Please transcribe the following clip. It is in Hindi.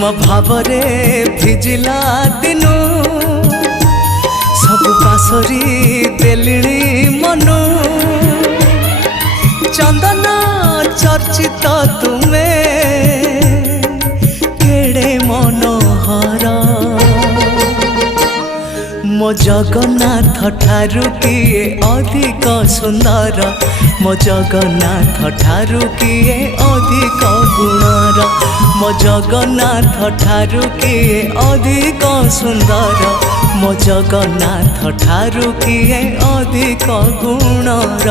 तुम भावरे भिजिला दिनु सब पासरी देलिणी मनु चंदन चर्चित तुमे केड़े मनोहर मो जगन्नाथ ठारू किए अधिक सुंदर मो जगन्नाथ ठारू किए अधिक गुणर मो जगन्नाथ ठारू किए अधिक सुंदर मो जगन्नाथ ठारू किए अधिक गुणर।